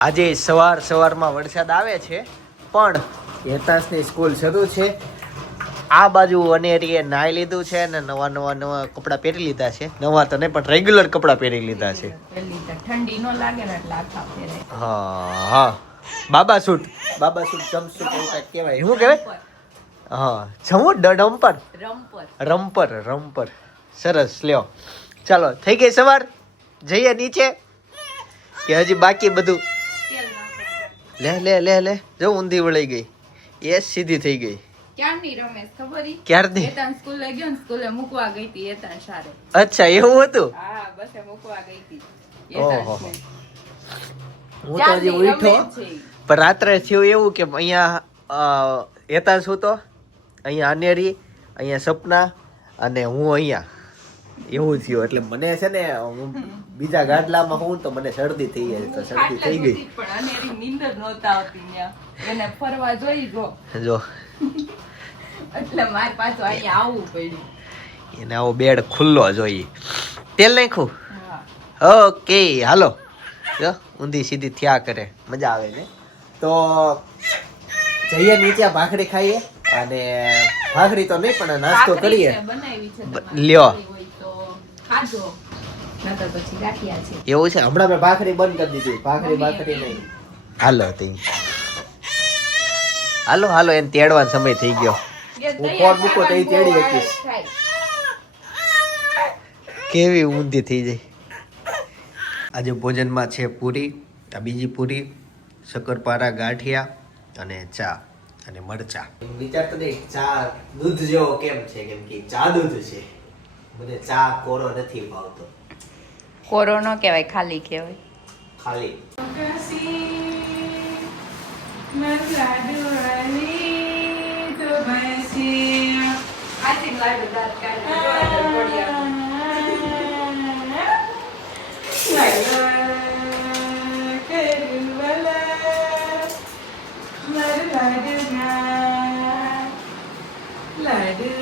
આજે સવાર સવારમાં વરસાદ આવે છે, પણ હેતાંશની સ્કૂલ શરૂ છે. આ બાજુ અનેરીએ નાહી લીધું છે અને નવા નવા નવા કપડાં પહેરી લીધા છે. નવા તો નહીં, પણ રેગ્યુલર કપડાં પહેરી લીધા છે. ઠંડી લાગે હા હા. બાબા સૂટ બાબા સૂટ સૂટ એવું કાંઈક કહેવાય. શું કહેવાય? હા જમું ડમ્પર? રમપર, રમ્પર. સરસ, લ્યો. ચાલો, થઈ ગઈ સવાર? જઈએ નીચે? કે હજી બાકી બધું લે લે લે લે. જો ઊંધી વળી ગઈ. એ સીધી થઈ ગઈ. ક્યારની રમેશ ખબર ઈ? ક્યારની? એતાન સ્કૂલે ગયો ને સ્કૂલે મૂકવા ગઈ હતી એતાન શારે. અચ્છા એવું હતું? હા બસે મૂકવા ગઈ હતી ઓહો. હું તો હજી ઉઠો. પણ રાત્રે થયું એવું કે અહીંયા એતા શું તો અહીંયા અનેરી અહીંયા સપના અને હું અહીંયા. એવું થયું. એટલે મને છે ને બીજા ગાડલામાં હું તો મને શરદી થઈ ગઈ તો શરદી થઈ ગઈ. પણ અનેરી નીંદર નહોતા આવતી એને ફરવા જોઈ ગો જો. એટલે મારે પાછો અહીંયા આવવું પડ્યું. એને આવો બેડ ખુલ્લો જોઈએ. તેલ નાખ્યું? ઓકે હાલો. જો ઊંધી સીધી થયા કરે. મજા આવે છે. તો જઈએ નીચે ભાખરી ખાઈએ. અને ભાખરી તો નહીં પણ નાસ્તો કરીએ. લ્યો. ખાજો નકર પછી ગાંઠિયા છે. એવું છે? હમણાં મેં ભાખરી બંધ કરી દીધી. ભાખરી ભાખરી નહીં. હાલો તી હાલો હાલો એને તેડવાનો સમય થઈ ગયો. હું ફોન મૂકો તો એ તેડી શકીશ. કેવી ઊંધી થઈ જાય. આજે ભોજનમાં છે પૂરી આ બીજી પૂરી શક્કરપારા ગાંઠિયા અને ચા અને મરચા. વિચારતો નહીં ચા દૂધ જેવો કેમ છે? કેમ કે ચા દૂધ છે. મને ચા કોરો નથી ભાવતો. કોરો નો કહેવાય ખાલી કહેવાય. ખાલી. લાડુ મારી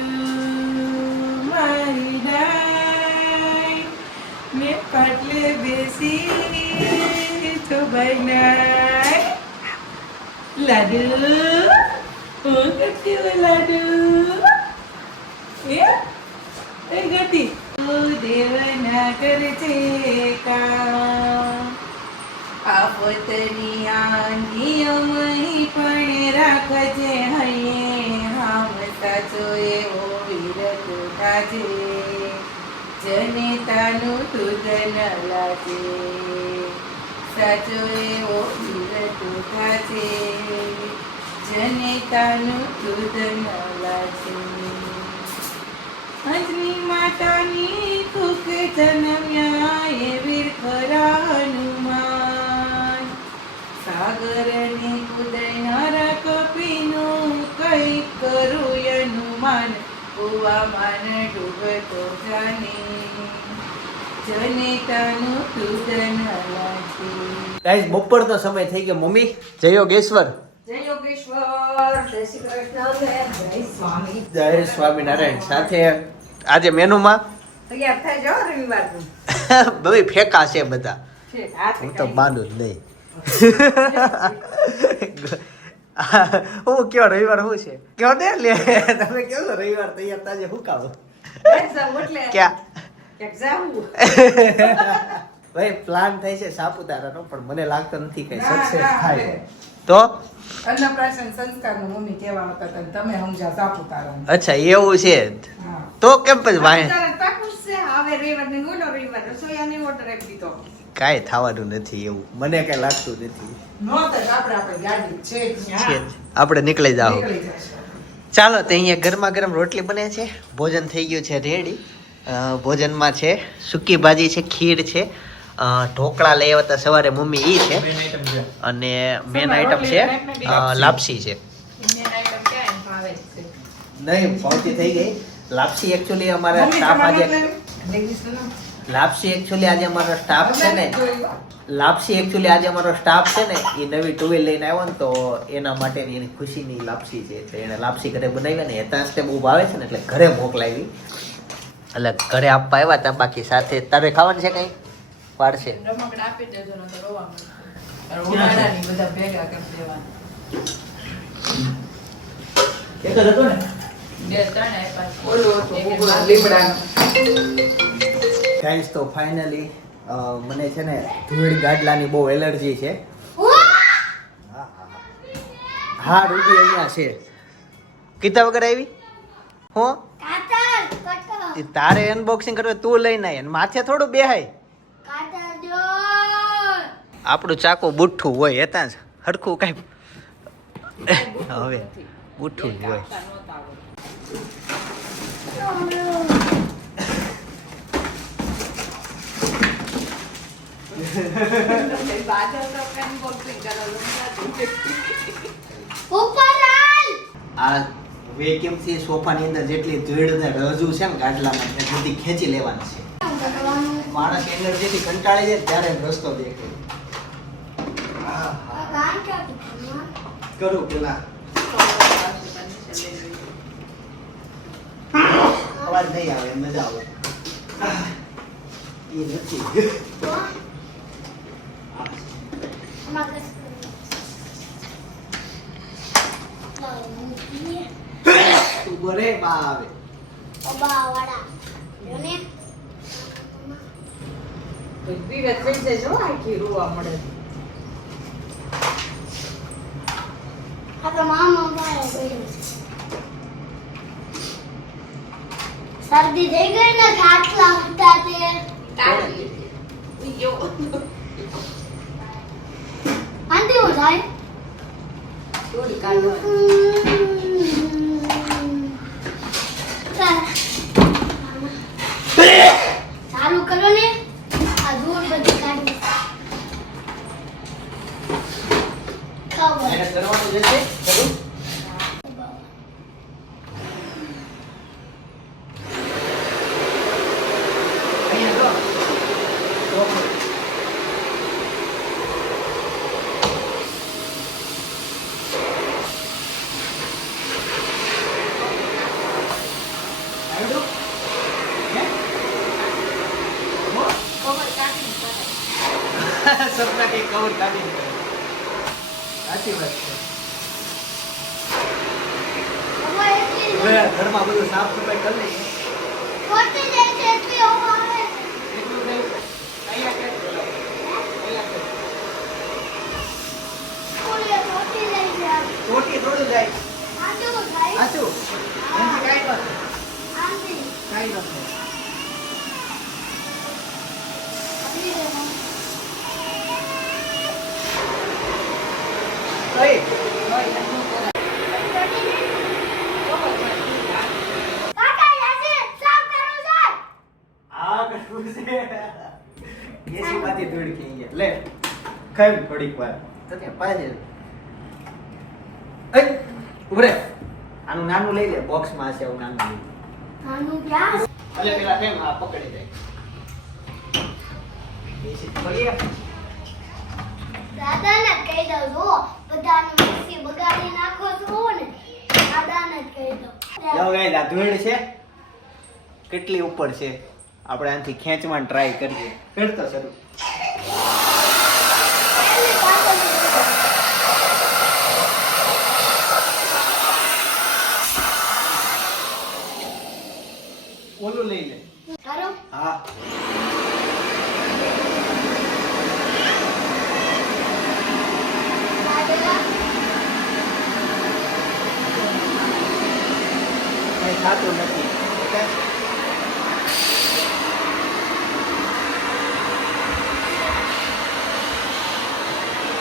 પાટલે બેસી તો બનાય લાડુ હું કરતી હું લાડુ એ એ ગતિ તું દેવના કરજે કામ આફતની નિયમ નિયમહી પણ રાખજે હૈયે હામ સાચો એવો વિરત થાજે. જનેતાનું તુજ ન લાજે સાચો એવો વિરત થાજે. જનેતાનું તુજ ન લાજે અંજની માતાની કુક જન્મ્યા એ વીર ખરા હનુમાન સાગરને ઉદયનારા કપીનું કઈ કરું હનુમાન કુવા માન ડૂબતો જાને. જનેતાનું બપોર તો સમય થઈ ગયો. મમ્મી જય યોગેશ્વર. જય યોગેશ્વર. જય શ્રી કૃષ્ણ જય સ્વામી. જય સ્વામિનારાયણ. સાથે આજે મેનુમાં? તૈયાર થઈ જાઓ રવિવારનું બધી ફેંકા છે બધા. હું તો માનું જ નહીં. હું કયો રવિવાર શું છે? કયો ને લે. તમે કહો રવિવાર તૈયાર તાજે કામ ક્યાં? ભાઈ પ્લાન થાય છે સાપુતારાનો પણ મને લાગતો નથી કઈ સક્સેસ થાય. તો? અન્નપ્રાશન સંસ્કારનું મમ્મી કેવા હતા તમે સમજ્યા સાપુતારાનું. અચ્છા એવું છે. તો કેમ પછી વાય સાપુતારા. કાંઈ થવાનું નથી એવું. મને કઈ લાગતું નથી. આપણે નીકળી જાવ ચાલો તો અહીંયા ગરમા ગરમ રોટલી બને છે. ભોજન થઈ ગયું છે રેડી ભોજનમાં છે સૂકી ભાજી છે ખીર છે ઢોકળા લઈ આવ્યા હતા સવારે મમ્મી ઈ છે. અને મેન આઈટમ છે લાપસી છે. નહીં પહોંચી થઈ ગઈ. લાપસી એકચ્યુઅલી અમારા સ્ટાફ આજે? લાપસી એકચ્યુઅલી આજે અમારો સ્ટાફ છે ને લાપસી એકચ્યુઅલી આજે અમારો સ્ટાફ છે ને એ નવી ટુ વ્હીલ લઈને આવ્યો ને તો એના માટેની એની ખુશીની લાપસી છે. એટલે એને લાપસી ઘરે બનાવી ને હેતાંશ તે બહુ ભાવે છે ને એટલે ઘરે મોકલાવી. એટલે ઘરે આપવા આવ્યા હતા બાકી સાથે. તારે ખાવાનું છે કઈ? પાડશે રમકડા આપી દેજો ને તો ફાઇનલી મને છે ને ધૂળ ગાડલાની બહુ એલર્જી છે. હા રૂબી અહીંયા છે. કીતા વગર આવી? હો? એ તારે અનબોક્સિંગ કરવું તું લઈને આય. માથે થોડું બેહાય. આપણું ચાકુ બુઠ્ઠું હોય એતા જ હરખું કાંઈ હવે બુઠ્ઠું જ હોય. આ વેક્યુમથી સોફાની અંદર જેટલી ધૂળ ને રજુ છે ને ગાડલામાં, એ બધી ખેંચી લેવાની છે. માણસ એનર્જીથી કંટાળી જાય ત્યારે રસ્તો દેખે. કરું પેલા. અવાજ નહીં આવે, મજા આવે. એ નથી. બોલે બા આવે. ધીરે થઈ જાય જો આખી રોવા મળે. શરદી થઈ ગઈ ને ખાટલા ઉઠતા તે. આંટી હું થાય થોડી કાઢવાની. ચાલુ કરો ને આ ધૂળ બધી કાઢી ખબર એને કરવાનું રહેશે કરું અહીંયા જો સોફો. આવડું? હે? હો? સપના કઈ કવર કાઢીને કરે. સાચી વાત છે હવે એટલી હવે ઘરમાં બધું સાફ સફાઈ કરી લઈએ. ખોટી જાય હવા આવે. એટલું નહીં. અહીંયા ક્યાંક બોલાવો. અહીંયા ક્યાંક. સ્કૂલે ખોટી લઈ જાય ચોટી થોડું જાય આંટી હું થાય સાચું એનાથી કાંઈ ન થાય. આંટી કાંઈ ન થાય. અભી રહેવા કઈ? કાકા યાસે સાફ કરું છે આ કરવું છે. એસી માંથી ધૂળ ખીઈ ગયા. લે ખાઈ થોડીક વાર. તો ત્યાં પાજે એય, ઊભો આનું નાનું લઈ લે બોક્સમાં હશે આવું નાનું લઈ નાનું ક્યાં? ભલે પેલા કેમ આ પકડી જાય એસી ખોલીએ. દાદાને કહી દઉં જો બધાનું મિક્સી બગાડી નાખો છો ને. દાદાને કહી દઉં. જો ગાઈસ આ ધૂળ છે. કેટલી ઉપર છે? આપણે આનાથી ખેંચવાની ટ્રાય કરીએ. કરતો શરૂ. ઓલું લઈ લે. કરો હા. થતું નથી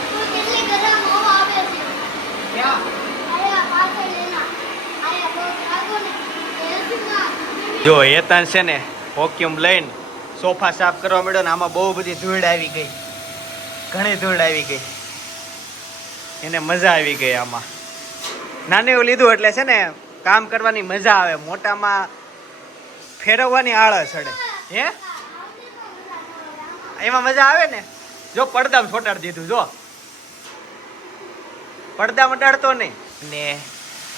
તું કેટલી ગરમ હવા આવે છે ક્યાં આયા પાછળ એના આયા બહુ આગો ને એસીમાં જો હેતાન છે ને વોક્યુમ લઈને સોફા સાફ કરવા માંડ્યો ને, આમાં બહુ બધી ધૂળ આવી ગઈ. ઘણી ધૂળ આવી ગઈ. એને મજા આવી ગઈ આમાં. નાનું એવું લીધું એટલે છે ને, કામ કરવાની મજા આવે. મોટામાં ફેરવવાની આળસ અડે. હે? એમાં મજા આવે ને? જો પડદામાં છોટાડી દીધું, જો. પડદા મટાડતો નહીં. ને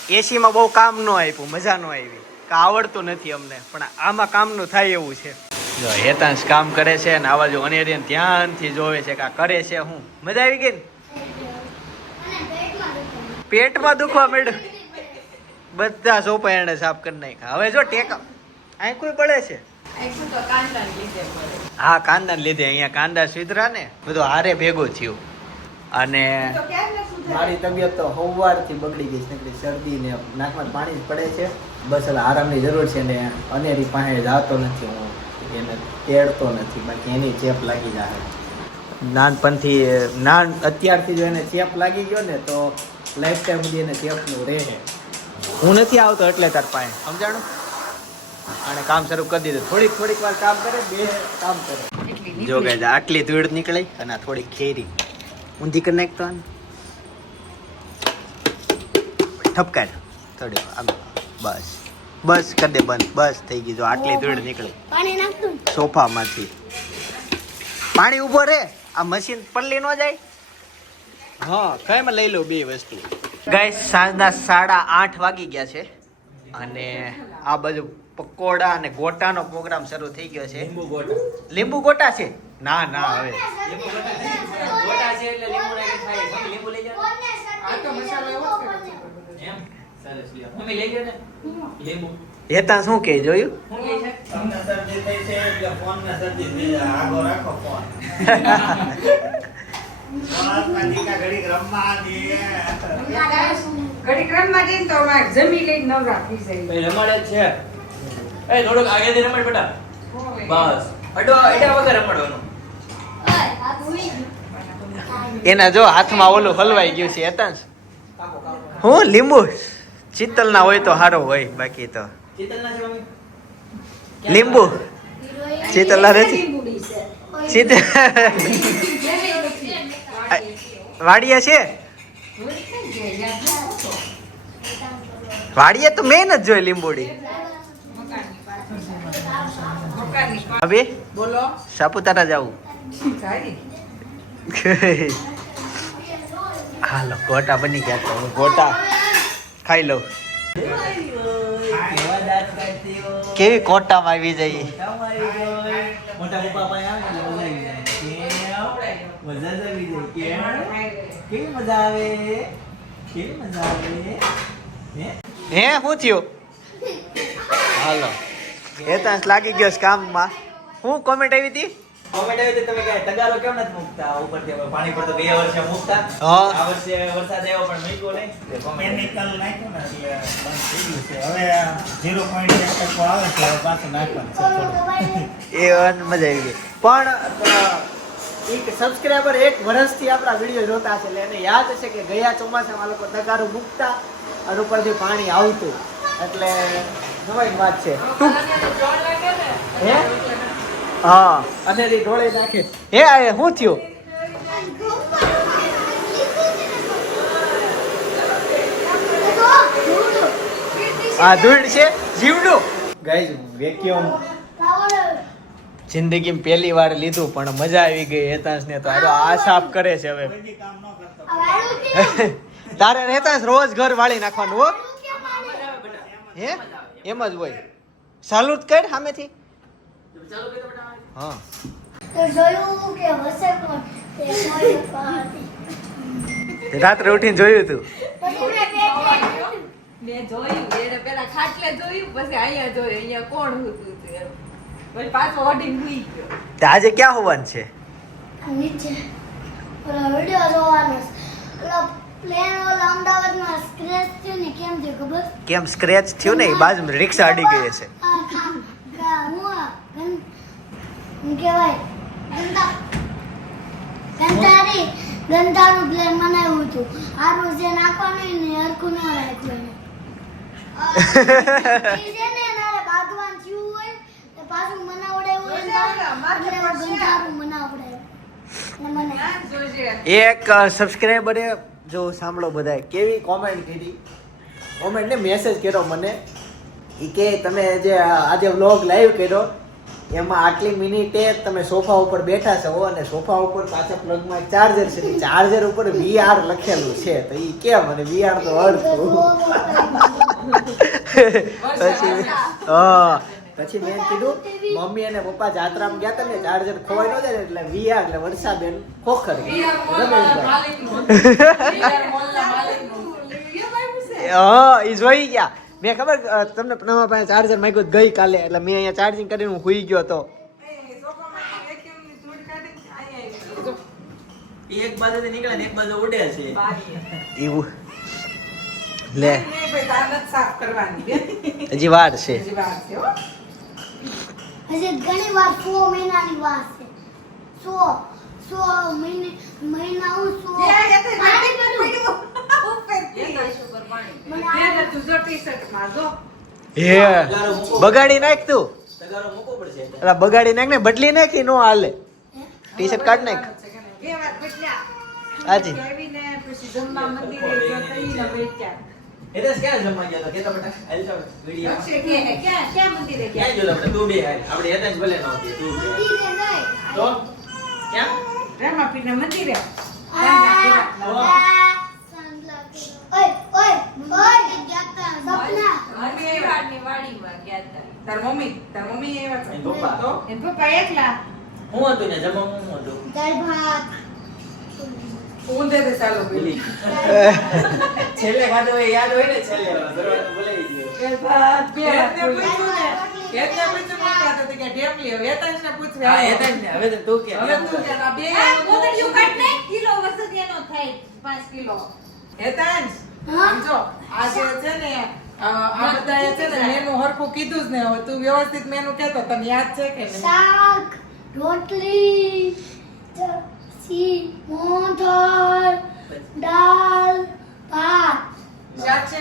એસીમાં બહુ કામ ન આપ્યું, મજા ન આવી. કે આવડતું નથી અમને પણ આમાં કામનું થાય એવું છે. જો હેતાંશ કામ કરે છે ને આવા જો અનેરિયન ધ્યાનથી જોવે છે કે આ કરે છે હું. મજા આવી ગઈ ને? પેટમાં દુખે પેટમાં દુખવા માંડ્યું. બધા સોપા એને સાફ કરી નાખ્યા. હવે જો ટેકા આંખું પડે છે? આખું તો કાંદાને લીધે. પડે. હા કાંદા લીધે અહીંયા કાંદા સુધરા ને બધું હારે ભેગું થયું. અને? મારી તબિયત તો સવારથી બગડી ગઈ છે શરદી ને નાકમાં પાણી જ પડે છે. બસ એટલે આરામની જરૂર છે ને અનેરી પાસે જાતો નથી હું. એને તેડતો નથી. બાકી એની ચેપ લાગી જાય નાનપણથી નાન, અત્યારથી જો એને ચેપ લાગી ગયો ને તો લાઈફ ટાઈમ સુધી એને ચેપનું રહે. હું નથી આવતો એટલે તાર પાસે. સમજાણું? અને કામ શરૂ કરી દીધું. થોડીક થોડીક વાર કામ કરે, બે કામ કરે. જો કે આટલી ધૂળ નીકળી અને થોડીક થોડી ખેરી. ઊંધી કરી નાખતો. ઠપકાર થોડી આમ, બસ. બસ કરી દે બંધ. બસ થઈ ગઈ જો આટલી ધૂળ નીકળી. પાણી નાખતું. સોફામાંથી. પાણી ઊભો રે. આ મશીન પલ્લી ન જાય. હા કઈમાં લઈ લો બે વસ્તુ. ગાઈસ સાંજના સાડા આઠ વાગી ગયા છે. અને આ બાજુ પકોડા અને ગોટાનો પ્રોગ્રામ શરૂ થઈ ગયો છે. લીંબુ ગોટા. છે? ના ના હવે. આ તો મસાલો એવો જ છે. હેતા શું કે જોયું? ઘડીક રમવા દે. તો જમી લઈને નવરા થઈ જાય. રમાડે છે. એ થોડુંક આગળથી રમાડ બેટા બસ. અડો વગર રમાડવાનું. એના જો હાથમાં ઓલું હલવાઈ ગયું છે હેતાંશ હું લીંબુ? ચિત્તલ ના હોય તો સારો હોય બાકી તો. લીંબુ? શીતલ ના. ચિત્ત વાડિયા છે. વાડિયા તો મેં જ જોઈ લીંબુડી. હવે બોલો. સાપુતારા જવું. હાલો ગોટા બની ગયા તો ગોટા. ખાઈ લઉં. કેવા કોટામાં આવી જઈ હે? શું થયું? હાલો. એ હેતાંશ લાગી ગયો કામમાં. હું કોમેન્ટ આવી હતી? કોમેન્ટ આવી હતી તમે કે તગારો કેમ નથી મૂકતા? ઉપરથી હવે પાણી પર તો બે વર્ષે મૂકતા. હા. આ વર્ષે વરસાદ આવ્યો પણ મૂક્યો નહીં. કેમિકલ નાખ્યું ને એટલે બંધ થઈ ગયું છે. હવે ઝીરો પોઈન્ટ એક ટકો આવે છે હવે પાછું નાખવાનું છે એ વાત મજા આવી ગઈ. પણ એક સબસ્ક્રાઈબર એક વર્ષથી આપણા વીડિયો જોતા છે એટલે એને યાદ હશે કે ગયા ચોમાસામાં લોકો તગારું મૂકતા અને ઉપરથી પાણી આવતું. એટલે નવાઈ વાત છે. હે? હા. અનેરી એ ઢોળે નાખે. હે આ શું થયું? આ ધૂળ છે? જીવડું? ગાઈઝ વેક્યુમ જિંદગીમાં પહેલી વાર લીધું પણ મજા આવી ગઈ હેતાંશ ને તો આ સાફ કરે છે હવે. કોઈ બી કામ ન કરતો. તારે હેતાંશ રોજ ઘર વાળી નાખવાનું હો. હે? એમ જ હોય. સાલું જ કર સામેથી. હા. તો જોયું કે વસે પણ તે કોઈ નથી. રાત્રે ઉઠીને જોયું તું? મેં જોયું. એને પેલા ખાટલે જોયું પછી અહીંયા જોયું અહીંયા કોણ હતું પછી પાછો ઓડીને હુઈ ગયો. આજે ક્યાં હોવાનું છે? નીચે. વિડિયો જોવાનો પ્લેન ઓલા અમદાવાદમાં સ્ક્રેચ થયું ને કેમ થયું ખબર? કેમ સ્ક્રેચ થયું ને? બાજુ બાજુમાં રિક્ષા અડી ગઈ હશે. આ આ હું કહેવાય ગંદા ગંદાનું પ્લેન બનાવ્યું હતું. આરું જે નાખવાનું હોય ને એ હરખું ન રાખ્યું એને ઈ છે ને એનારે બાંધવાનું થયું હોય તો પાછું મનાવડાવ્યું હોય એક સબસ્ક્રાઈબરે જો સાંભળો બધાય કેવી કોમેન્ટ કરી? કોમેન્ટ ને મેસેજ કર્યો મને. એ કે તમે જે આજે વ્લોગ લાઈવ કર્યો એમાં આટલી મિનિટે તમે સોફા ઉપર બેઠા છો અને સોફા ઉપર પાછા પ્લગમાં ચાર્જર છે. ચાર્જર ઉપર વીઆર લખેલું છે. તો એ કેમ? અને વીઆર તો અર્થ. પછી હા. પછી મેં કીધું મમ્મી અને પપ્પા જાત્રામાં ગયા હતા ને ચાર્જર ખોવાઈ ન જાય ને એટલે વીઆર એટલે વર્ષાબેન ખોખર હા એ જોઈ ગયા. મેં ખબર તમને તમારા પાસે ચાર્જર માંગ્યું ગઈ કાલે એટલે મેં અહીંયા ચાર્જિંગ કરીને હું હુઈ ગયો હતો એક બાજુથી નીકળે ને એક બાજુ ઉડે છે. એવું. લે. હજી વાર છે. હજી વાર છે, હો. હજી ઘણી વાર સો મહિનાની વાત છે. સો સો મહિના હું સો. બગાડી નાખ તું. એટલે બગાડી નાખ ને બદલી નાખી નો હાલે. ટી શર્ટ કાઢ નાખ. હાજી. આવીને પછી જમવા મંદિરે તો કે હવે તું કે કિલો વસત એનો થાય પાંચ કિલો હેતાંશ હા? સમજો આ જે છે ને આ આ બધાએ છે ને મેનુ હરખું કીધું જ ને. હવે તું વ્યવસ્થિત મેનુ કહેતો તને યાદ છે કે નહીં? શાક રોટલી દાળ ભાત. શાક છે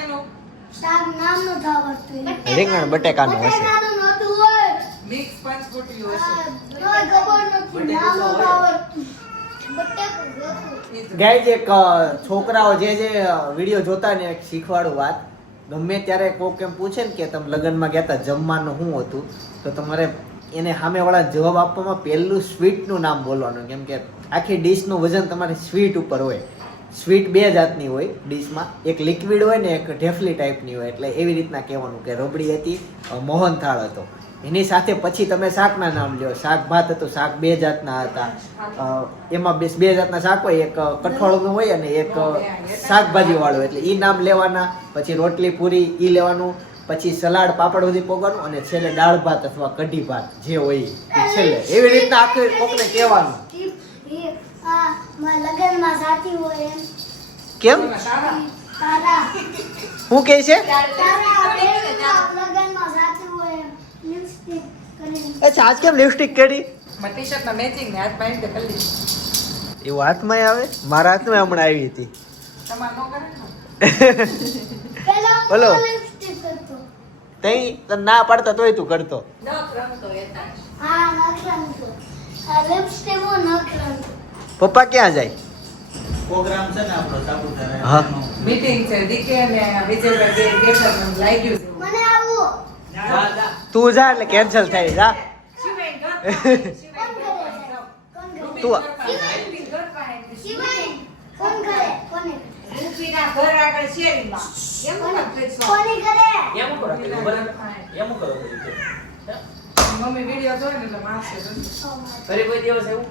શાક નામ નથી આવડતું રીંગણ બટેકાનું હશે. બટેકાનું હોય. મિક્સ પંચકુટી હશે. આ ખબર નથી નામનું જ. ગાઈઝ, એક છોકરાઓ જે જે વીડિયો જોતા ને એક શીખવાડું વાત. ગમે ત્યારે કોક એમ પૂછે ને કે તમે લગ્નમાં ગયા હતા જમવાનું શું હતું? તો તમારે એને સામેવાળા જવાબ આપવામાં પહેલું સ્વીટનું નામ બોલવાનું. કેમ કે આખી ડીશનું વજન તમારે સ્વીટ ઉપર હોય. સ્વીટ બે જાતની હોય ડીશમાં. એક લિક્વિડ હોય ને એક ઢેફલી ટાઈપની હોય. એટલે એવી રીતના કહેવાનું કે રબડી હતી મોહનથાળ હતો. એની સાથે પછી તમે શાકના નામ લ્યો શાક ભાત હતું શાક બે જાતના હતા એમાં બે બે જાતના શાક હોય એક કઠોળનું હોય અને એક શાકભાજી વાળું એટલે એ નામ લેવાના પછી રોટલી પૂરી એ લેવાનું પછી સલાડ પાપડ બધી પોગવાનું અને છેલ્લે દાળ ભાત અથવા કઢી ભાત જે હોય એ છેલ્લે એવી રીતના આખી કોકને કહેવાનું કેમ હું કે છે અચ્છા આજ કેમ લિપસ્ટિક કરી માં ટી-શર્ટ ના મેચિંગ ને હાથમાં આવી કરી. એવું હાથમાં આવે? મારા હાથમાં હમણાં આવી હતી. બોલો. તઈ તને ના પાડતા તોય તું કરતો. પપ્પા ક્યાં જાય? પ્રોગ્રામ છે ને આપણો સાપુતારા હા. મીટિંગ છે દીકે ને વિજયભાઈ મને લાગ્યું મને. તું જા એટલે કેન્સલ થાય જા તું મમ્મી વીડિયો જોઈ ને એટલે માણસે જોયું. કોઈ દિવસ એવું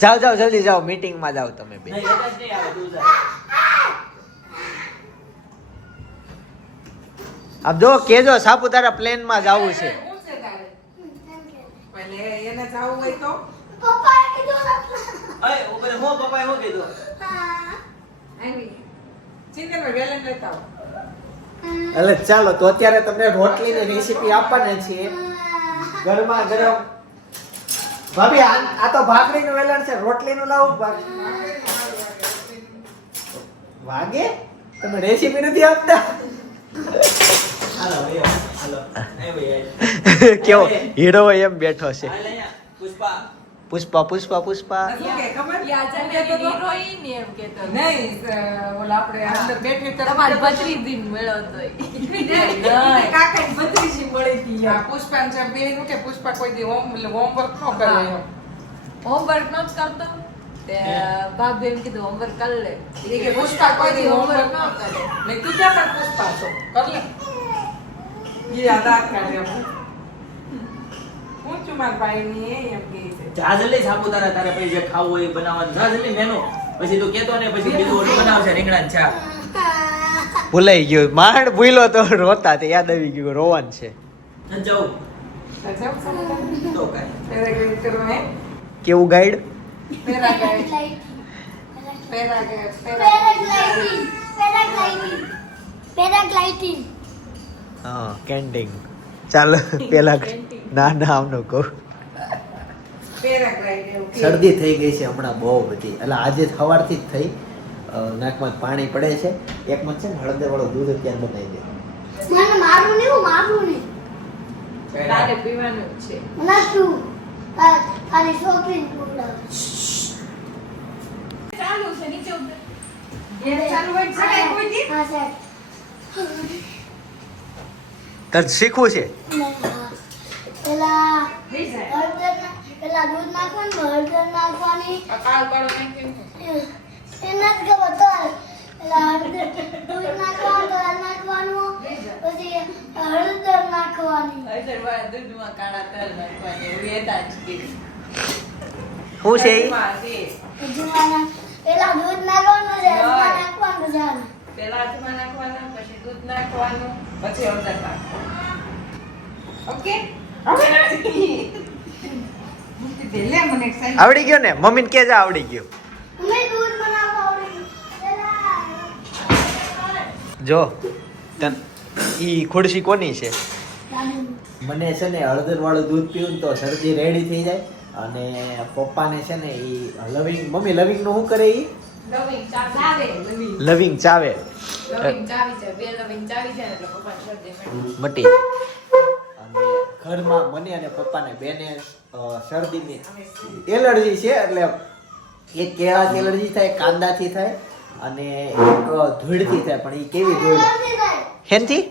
જાઓ જાઓ જલ્દી જાઓ મીટિંગમાં જાઓ તમે બે નહીં હેતા જ નહીં આવે તું જા આપ જો કેજો સાપુતારા પ્લેનમાં જવું છે. એને જાવું હોય તો? પપ્પાએ કીધું અય ઉપર હો પપ્પાએ કીધું? હા. આવી. ચિંતનમાં વેલણ લેતા આવો. એટલે ચાલો તો અત્યારે તમને રોટલીની રેસીપી આપવાની છે ગરમા ગરમ. ભાભી આ તો ભાખરીનું વેલણ છે રોટલીનું લાવું વાગે? તમે રેસીપી નથી આપતા? કેવો? હીરો એમ બેઠો છે. પુષ્પા. પુષ્પા પુષ્પા પુષ્પા. પુષ્પા ને કોઈ દી હોમ હોમવર્ક ન કરે એમ. હોમવર્ક નત કરતો? તે એમ કીધું હોમવર્ક કરી લે. કે પુષ્પા કોઈ દી હોમવર્ક ન કરે. મેં કીધું પણ પુષ્પા તો કરી લે. યાદ મારા ભાઈની એમ સાપુતારા તારે પછી જે ખાવું હોય એ બનાવવાનું. જાજલી મેનુ. પછી તું કેતો ને પછી બીજું ઓલું બનાવશે રીંગણા છા ભૂલાઈ ગયો. માંડ ભૂલો તો રોતા તે યાદ આવી ગયું. રોવાનું છે. કેવું guide paraglide paragliding paraglide paraglide paragliding paragliding હા કેન્ડિંગ ચાલો પેલા ના ના આમનું કહું. પેરાગ્લાઇડ એવું કે. શરદી થઈ ગઈ છે હમણાં બહુ બધી. એટલે આજે સવારથી જ થઈ. નાકમાં પાણી પડે છે. એક મત છે ને હળદર વાળું દૂધ અત્યારે બનાવી દે. મને મારું નહીં હું મારું નહીં તારે પીવાનું છે. મને તું તારી છોકરીને બોલાવે ચાલુ છે નીચે ઉતર. ચાલુ હોય તો કોઈ દી? હા સાહેબ. તાર શીખવું છે? પેલા નહીં ના- પેલા દૂધ નાખવાનું હળદર નાખવાની. આ કાળું કાળું નાખ્યું એ નથી ખબર તો પેલા દૂધ નાખવાનું તલ નાખવાનું પછી હળદર નાખવાની. હળદરવાળા દૂધમાં કાળા તલ નાખવાના એવું વેદા જ કીધું. શું છે પેલા દૂધ નાખવાનું છે નાખવાનું છે નાખવાના પછી દૂધ નાખવાનું પછી હળદર નાખવાનું ઓકે. આવડી ગયો ને? મમ્મી કે જા આવડી ગયું. જો તન ઈ ખુરશી કોની છે? મને છે ને હળદર વાળું દૂધ પીવું તો શરદી રેડી થઈ જાય. અને પપ્પાને છે ને એ લવિંગ મમ્મી લવિંગનું શું કરે ઈ? લવિંગ ચાવી લવિંગ લવિંગ ચાવે લવિંગ ચાવી છે બે લવિંગ ચાવી છે ને એટલે પપ્પા શરદી મટી. ઘરમાં મને અને પપ્પાને બેને શરદીની એલર્જી છે એટલે એક કેળાથી એલર્જી થાય કાંદાથી થાય અને એક ધૂળથી થાય. પણ એ કેવી ધૂળ? નથી હેનથી?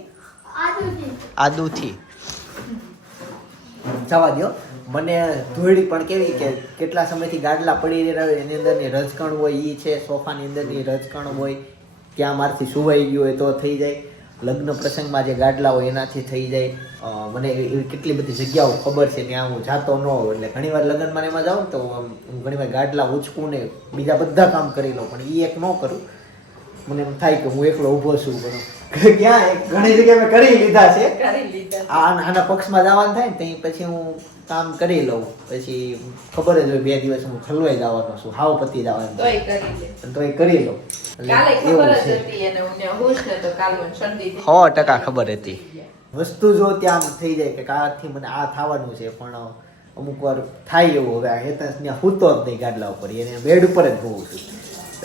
આદુથી. આદુથી. જવા દો મને ધૂળી પણ કેવી કે કેટલા સમયથી ગાડલા પડી રહ્યા હોય એની અંદરની રજકણ હોય એ છે સોફાની અંદરની રજકણ હોય ત્યાં મારથી સુવાઈ ગયું હોય તો થઈ જાય. લગ્ન પ્રસંગમાં જે ગાડલા હોય એનાથી થઈ જાય. મને એવી કેટલી બધી જગ્યાઓ ખબર છે ત્યાં હું જાતો ન હોઉં. એટલે ઘણી વાર લગ્નમાં એમાં જાઉં તો હું ઘણી વાર ગાડલા ઉચકું ને બીજા બધા કામ કરી લઉં પણ એ એક ન કરું. મને એમ થાય કે હું એકલો ઊભો છું પણ ક્યાં ઘણી જગ્યાએ મેં કરી લીધા છે. આના પક્ષમાં જવાનું થાય ને ત્યાં પછી હું કામ કરી લઉં. પછી ખબર જ હોય બે દિવસ હું ખલવાઈ જવાનો છું હાવ પતી જવાનું તોય કરી લે. અને તો એ કરી લઉં. કાલે ખબર જ હતી એને હું ત્યાં હોશ ને તો કાલ મને શરદી થઈ. સો ટકા ખબર હતી. વસ્તુ જો ત્યાં થઈ જાય કે કાથી મને આ થવાનું છે પણ અમુક વાર થાય એવું હવે હેતસ ત્યાં સૂતો જ નહીં ગાડલા ઉપર. એને બેડ ઉપર જ હોઉં છું.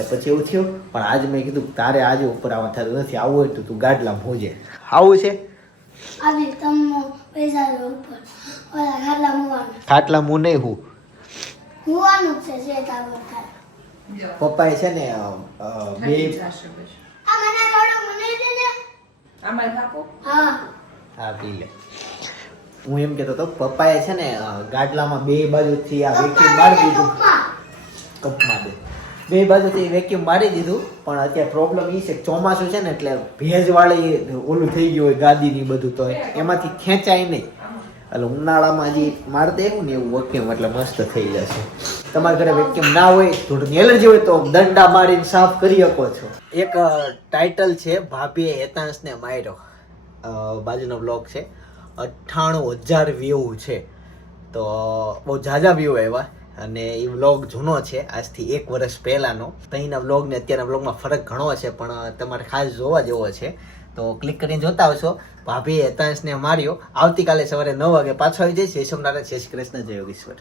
પછી એવું થયું પણ આજ મેં કીધું તારે આજે ઉપર આવવા થતું નથી આવવું હોય તો તું ગાડલા ભોજે. આવું છે? આવી તમને પૈસા ઉપર. ખાટલા મું નહીં હું પપ્પા છે ને બે હા પી લે હું એમ કેતો હતો પપ્પાએ છે ને ગાટલામાં બે બાજુથી આ વેક્યુમ મારી દીધું કપમાં બે બે બાજુથી વેક્યુમ મારી દીધું પણ અત્યારે પ્રોબ્લેમ એ છે ચોમાસું છે ને એટલે ભેજવાળી ઓલું થઈ ગયું હોય ગાદી ની બધું તો એમાંથી ખેંચાય નહીં એટલે ઉનાળામાં જે મારે તો દેવું ને એવું વેક્યુમ એટલે મસ્ત થઈ જશે. તમારા ઘરે વેક્યુમ ના હોય ધૂળની એલર્જી હોય તો દંડા મારીને સાફ કરી શકો છો. એક ટાઇટલ છે, ભાભીએ હેતાંશને માર્યો. બાજુનો બ્લોગ છે. અઠ્ઠાણું હજાર વ્યૂ છે. તો બહુ ઝાઝા વ્યૂ આવ્યા. અને એ વ્લોગ જૂનો છે, આજથી એક વર્ષ પહેલાનો. અહીંના વ્લોગ ને અત્યારના વ્લોગમાં ફરક ઘણો છે, પણ તમારે ખાસ જોવા જેવો છે. તો ક્લિક કરીને જોતા આવશો. ભાભીએ હેતાંશને માર્યો. આવતીકાલે સવારે નવ વાગે પાછો આવી જઈશ. યશોમનારાયણ જય શ્રી કૃષ્ણ, જય યોગેશ્વર.